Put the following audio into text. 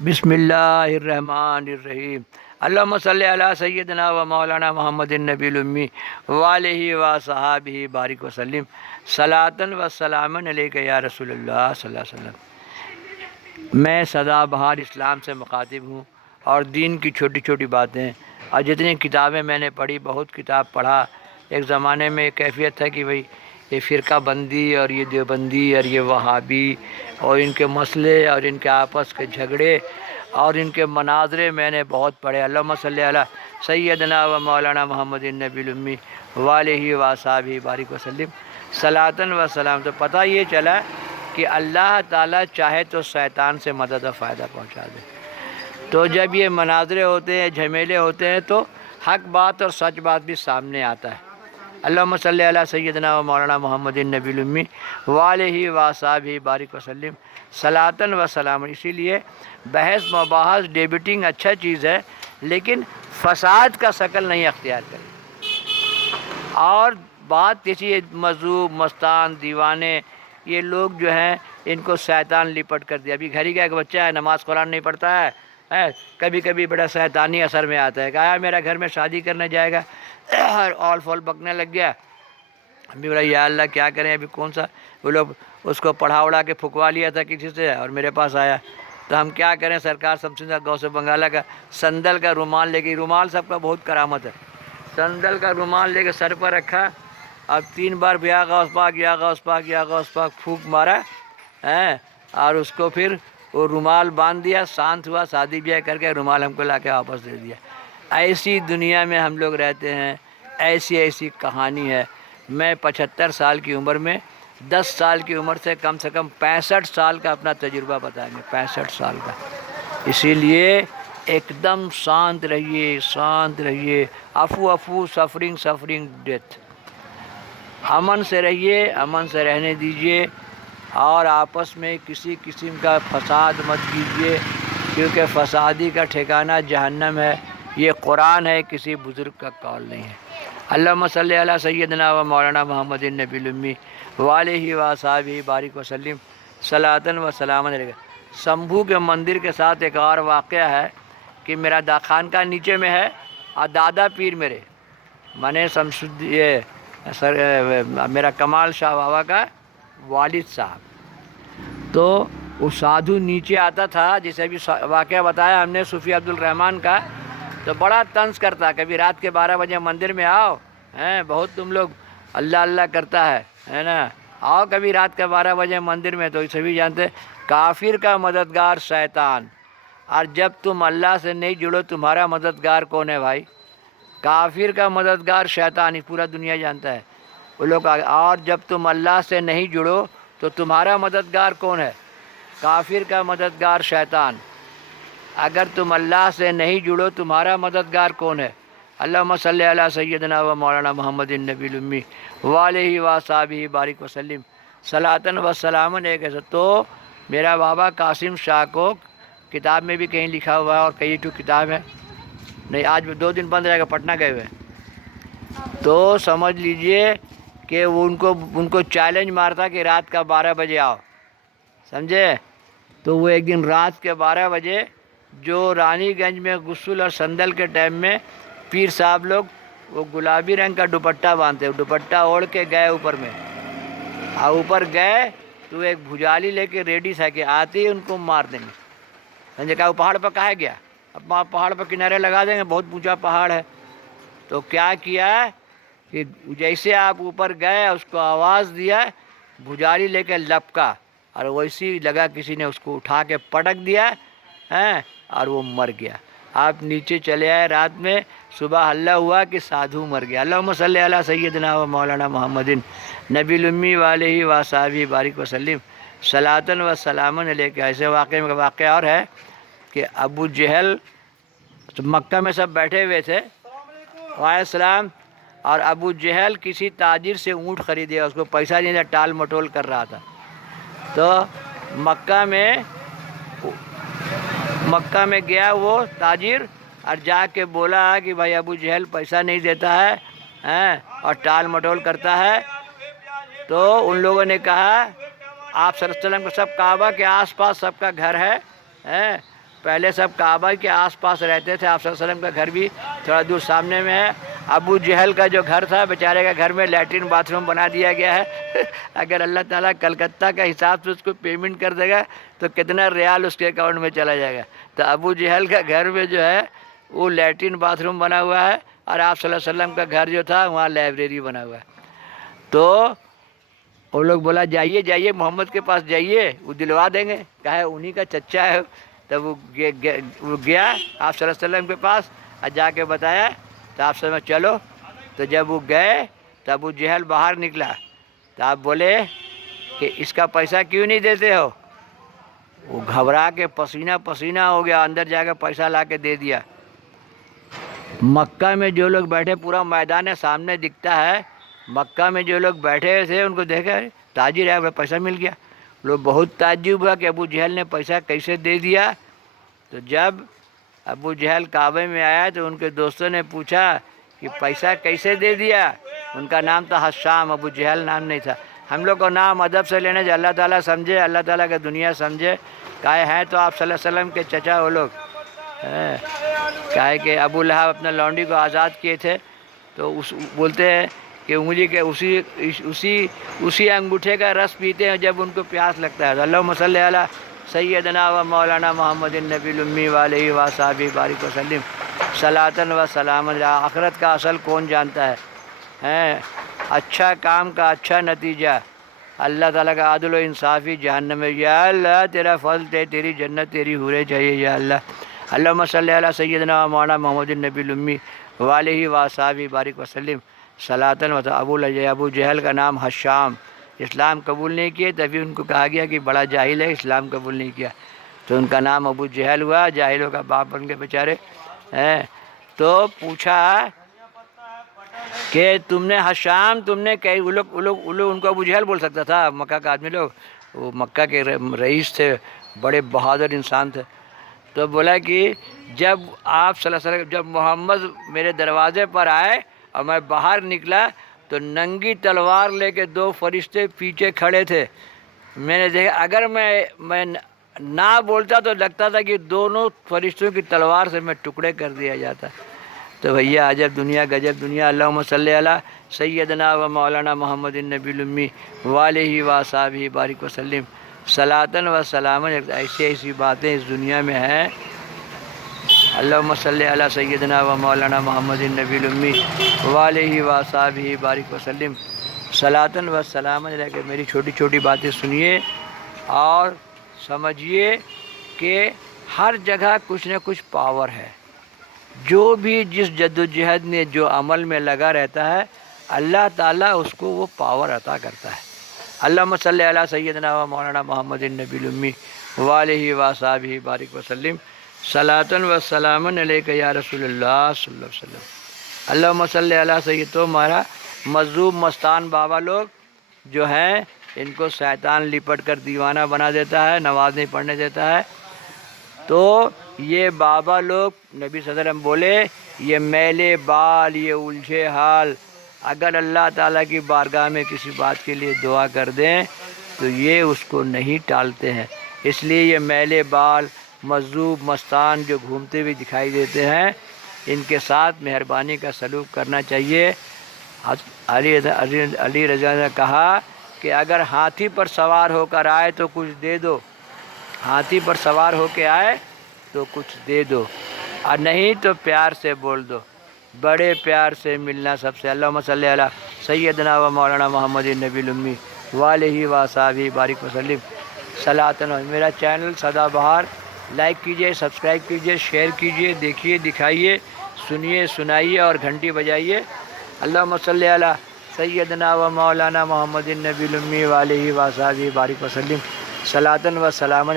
بسم اللہ الرحمن الرحیم۔ اللہم صلی علی سیدنا و مولانا محمد النبی الامی وآلہ و صحابہ بارک وسلم صلاۃ و سلام علیک یا رسول اللہ صلی اللہ علیہ وسلم۔ میں سدا بہار اسلام سے مخاطب ہوں اور دین کی چھوٹی چھوٹی باتیں اور جتنی کتابیں میں نے پڑھی، بہت کتاب پڑھا۔ ایک زمانے میں کیفیت تھا کہ بھئی یہ فرقہ بندی اور یہ دیوبندی اور یہ وہابی اور ان کے مسئلے اور ان کے آپس کے جھگڑے اور ان کے مناظرے میں نے بہت پڑھے۔ اللہم صلی علی سیدنا و مولانا محمد النبی الامی وآلہ و صحابہ بارک وسلم صلاۃ و سلام۔ تو پتہ یہ چلا کہ اللہ تعالیٰ چاہے تو شیطان سے مدد و فائدہ پہنچا دے۔ تو جب یہ مناظرے ہوتے ہیں، جھمیلے ہوتے ہیں، تو حق بات اور سچ بات بھی سامنے آتا ہے۔ اللہم صلی علی سیدنا و مولانا محمد النبی الامی وآلہ و صحابہ بارک وسلم صلاۃ و سلام۔ اسی لیے بحث مباحث ڈیبیٹنگ اچھا چیز ہے، لیکن فساد کا شکل نہیں اختیار کرے۔ اور بات کسی مذوب، مستان، دیوانے، یہ لوگ جو ہیں ان کو شیطان لپٹ کر دیا۔ ابھی گھر ہی کا ایک بچہ ہے، نماز قرآن نہیں پڑھتا ہے، کبھی کبھی بڑا شیطانی اثر میں آتا ہے کہ آیا میرا گھر میں شادی کرنے جائے گا، اور آل فول بکنے لگ گیا۔ ابھی بڑا یا اللہ کیا کریں، ابھی کون سا، وہ لوگ اس کو پڑھا اڑا کے پھکوا لیا تھا کسی سے اور میرے پاس آیا، تو ہم کیا کریں؟ سرکار سمسنگا گو سے بنگالہ کا سندل کا رومال لے کے، رومال سب کا بہت کرامت ہے، سندل کا رومال لے کے سر پر رکھا، اب 3 بار یا غوث پاک یا غوث پاک یا غوث پاک پھونک مارا، اور اس کو پھر وہ رومال باندھ دیا، شانت ہوا، شادی بیاہ کر کے رومال ہم کو لا کے واپس دے دیا۔ ایسی دنیا میں ہم لوگ رہتے ہیں، ایسی کہانی ہے۔ میں 75 سال کی عمر میں 10 سال کی عمر سے کم 65 سال کا اپنا تجربہ بتایا میں، 65 سال کا۔ اسی لیے ایک دم شانت رہیے، شانت رہیے، افو سفرنگ ڈیتھ۔ امن سے رہیے، امن سے رہنے دیجیے، اور آپس میں کسی قسم کا فساد مت کیجیے، کیونکہ فسادی کا ٹھکانہ جہنم ہے۔ یہ قرآن ہے، کسی بزرگ کا قول نہیں ہے۔ اللہم صلی علی سیدنا و مولانا محمد النبی الامی وآلہ و صحابہ بارک وسلم صلاۃ و سلام علیہ۔ شمبھو کے مندر کے ساتھ ایک اور واقعہ ہے کہ میرا خانقاہ نیچے میں ہے، اور دادا پیر میرے مانے میرا کمال شاہ بابا کا والد صاحب، تو وہ سادھو نیچے آتا تھا، جسے بھی واقعہ بتایا ہم نے صوفی عبدالرحمن کا، تو بڑا طنز کرتا، کبھی رات کے 12 بجے مندر میں آؤ، بہت تم لوگ اللہ اللہ کرتا ہے نا، آؤ کبھی رات کے 12 بجے مندر میں، تو سبھی جانتے کافر کا مددگار شیطان، اور جب تم اللہ سے نہیں جڑو تمہارا مددگار کون ہے بھائی؟ کافر کا مددگار شیطان، ہی پورا دنیا جانتا ہے وہ لوگ۔ اور جب تم اللہ سے نہیں جڑو تو تمہارا مددگار کون ہے؟ کافر کا مددگار شیطان۔ اگر تم اللہ سے نہیں جڑو تمہارا مددگار کون ہے؟ اللہم صلی علی سیدنا و مولانا محمد النبی الامی وآلہ و صحابہ بارک وسلم صلاۃ و سلام علیہ۔ تو میرا بابا قاسم شاہ کو کتاب میں بھی کہیں لکھا ہوا ہے، اور کئی تو کتاب ہے، نہیں آج 2 دن بند رہے گا، پٹنہ گئے ہوئے، تو سمجھ لیجئے کہ وہ ان کو چیلنج مارتا کہ رات کا 12 بجے آؤ، سمجھے؟ تو وہ ایک دن رات کے 12 بجے جو رانی گنج میں غسل اور سندل کے ٹائم میں پیر صاحب لوگ وہ گلابی رنگ کا دوپٹہ باندھتے، دوپٹہ اوڑھ کے گئے اوپر میں، اور اوپر گئے تو ایک بھجالی لے کے ریڈی تھا کہ آتے ہی ان کو مار دیں گے، سمجھے؟ کہا وہ پہاڑ پر کہا گیا، اب پہاڑ پر کنارے لگا دیں گے، بہت اونچا پہاڑ ہے۔ تو کیا کیا کہ جیسے آپ اوپر گئے اس کو آواز دیا، بھجالی لے کے لپکا، اور ویسی لگا کسی نے اس کو اٹھا کے پٹک دیا، اور وہ مر گیا۔ آپ نیچے چلے آئے رات میں، صبح ہلہ ہوا کہ سادھو مر گیا۔ اللہم صلی علی سیدنا و مولانا محمد نبی الامی وآلہ و صحابہ بارک وسلم صلاۃ و سلام علیہ۔ ایسے واقعے میں واقعہ اور ہے کہ ابو جہل مکہ میں سب بیٹھے ہوئے تھے، وعلیکم السلام، اور ابو جہل کسی تاجر سے اونٹ خریدے، اس کو پیسہ نہیں تھا، ٹال مٹول کر رہا تھا، تو مکہ میں گیا وہ تاجر، اور جا کے بولا کہ بھائی ابو جہل پیسہ نہیں دیتا ہے اور ٹال مٹول کرتا ہے، تو ان لوگوں نے کہا آپ صلی اللہ علیہ وسلم کو سب کعبہ کے آس پاس سب کا گھر ہے، پہلے سب کعبہ کے آس پاس رہتے تھے. آپ صلی اللہ علیہ وسلم کا گھر بھی تھوڑا دور سامنے میں ہے. ابو جہل کا جو گھر تھا بیچارے کا گھر میں لیٹرین باتھ روم بنا دیا گیا ہے. اگر اللہ تعالیٰ کلکتہ کا حساب سے اس کو پیمنٹ کر دے گا تو کتنا ریال اس کے اکاؤنٹ میں چلا جائے گا. تو ابو جہل کا گھر میں جو ہے وہ لیٹرین باتھ روم بنا ہوا ہے, اور آپ صلی اللہ علیہ وسلم کا گھر جو تھا وہاں لائبریری بنا ہوا ہے. تو وہ لوگ بولا جائیے جائیے محمد کے پاس جائیے, وہ دلوا دیں گے, کہا انہی کا چچا ہے. تب وہ گیا آپ صلی اللہ علیہ وسلم کے پاس اور جا کے بتایا. تو آپ صلی اللہ علیہ وسلم چلو. تو جب وہ گئے تو ابو جہل باہر نکلا. تو آپ بولے کہ اس کا پیسہ کیوں نہیں دیتے ہو؟ وہ گھبرا کے پسینہ پسینہ ہو گیا, اندر جا کے پیسہ لا کے دے دیا. مکہ میں جو لوگ بیٹھے, پورا میدان سامنے دکھتا ہے, مکہ میں جو لوگ بیٹھے تھے ان کو دیکھا تاجر ہے, پیسہ مل گیا. لوگ بہت تعجب ہوا کہ ابو جہل نے پیسہ کیسے دے دیا. تو جب ابو جہل کعبے میں آیا تو ان کے دوستوں نے پوچھا کہ پیسہ کیسے دے دیا. ان کا نام تھا حشام, ابو جہل نام نہیں تھا. ہم لوگ کو نام ادب سے لینے سے اللہ تعالیٰ سمجھے, اللہ تعالیٰ کا دنیا سمجھے. کہے ہیں تو آپ صلی اللہ علیہ وسلم کے چچا وہ لوگ. کہے کہ ابو لہب اپنا لونڈی کو آزاد کیے تھے, تو بولتے ہیں کہ انگلی کے اسی انگوٹھے کا رس پیتے ہیں جب ان کو پیاس لگتا ہے. اللہم صلی علی سیدنا و مولانا محمد النبی الامی وعلیہ وصحبہ بارک وسلم صلاۃ و سلام. آخرت کا اصل کون جانتا ہے؟ اچھا کام کا اچھا نتیجہ, اللہ تعالیٰ کا عدل و انصافی جہنم میں. یا اللہ تیرا فضل ہے, تیری جنت تیری حوریں چاہیے یا اللہ. اللہم صلی علی سیدنا و مولانا محمد النبی الامی وعلیہ وصحبہ بارک وسلم صلاۃ و. ابو جہل کا نام حشام, اسلام قبول نہیں کیے, تبھی ان کو کہا گیا کہ بڑا جاہل ہے, اسلام قبول نہیں کیا, تو ان کا نام ابو جہل ہوا, جاہلوں کا باپ بن کے بیچارے. تو پوچھا کہ تم نے حشام, تم نے کئی وہ لوگ ان کو ابو جہل بول سکتا تھا, مکہ کا آدمی لوگ, وہ مکہ کے رئیس تھے, بڑے بہادر انسان تھے. تو بولا کہ جب آپ صلی اللہ علیہ وسلم, جب محمد میرے دروازے پر آئے اور میں باہر نکلا تو ننگی تلوار لے کے 2 فرشتے پیچھے کھڑے تھے. میں نے دیکھا, اگر میں نہ بولتا تو لگتا تھا کہ دونوں فرشتوں کی تلوار سے میں ٹکڑے کر دیا جاتا. تو بھیا عجب دنیا گجب دنیا. اللہم صلی علی سیدنا و مولانا محمد النبی الامی وعلیہ وصحبہ بارک وسلم صلاۃ و سلام. ایسی باتیں اس دنیا میں ہیں. اللہم صلی علی سیدنا و مولانا محمد النبی الامی وعلیہ وصحبہ بارک وسلم صلاۃ و سلام. کہ میری چھوٹی چھوٹی باتیں سنیے اور سمجھیے کہ ہر جگہ کچھ نہ کچھ پاور ہے. جو بھی جس جد و جہد میں جو عمل میں لگا رہتا ہے, اللہ تعالیٰ اس کو وہ پاور عطا کرتا ہے. اللہم صلی علی سیدنا و مولانا محمد النبی الامی وعلیہ وصحبہ بارک وسلم صلاۃ و سلام علیک یا رسول اللہ صلی اللہ علیہ وسلم. اللہم صلی علی سید. تو ہمارا مظلوم مستان بابا لوگ جو ہیں, ان کو شیطان لپٹ کر دیوانہ بنا دیتا ہے, نماز نہیں پڑھنے دیتا ہے. تو یہ بابا لوگ نبی صلی اللہ علیہ وسلم بولے, یہ میلے بال, یہ الجھے حال, اگر اللہ تعالیٰ کی بارگاہ میں کسی بات کے لیے دعا کر دیں تو یہ اس کو نہیں ٹالتے ہیں. اس لیے یہ میلے بال مذوب مستان جو گھومتے ہوئے دکھائی دیتے ہیں, ان کے ساتھ مہربانی کا سلوک کرنا چاہیے. علی رضی اللہ نے کہا کہ اگر ہاتھی پر سوار ہو کر آئے تو کچھ دے دو, ہاتھی پر سوار ہو کے آئے تو کچھ دے دو, اور نہیں تو پیار سے بول دو. بڑے پیار سے ملنا سب سے. اللہم صلی علی سیدنا و مولانا محمد النبی الامی وعلیہ وصحبہ بارک وسلم صلاۃ. میرا چینل سدا بہار لائک کیجئے, سبسکرائب کیجئے, شیئر کیجئے, دیکھیے, دکھائیے, سنیے, سنائیے اور گھنٹی بجائیے. اللہم صلی علی سیدنا و مولانا محمد النبی الامی وعلیہ وصحبہ بارک وسلم صلاۃ و سلام.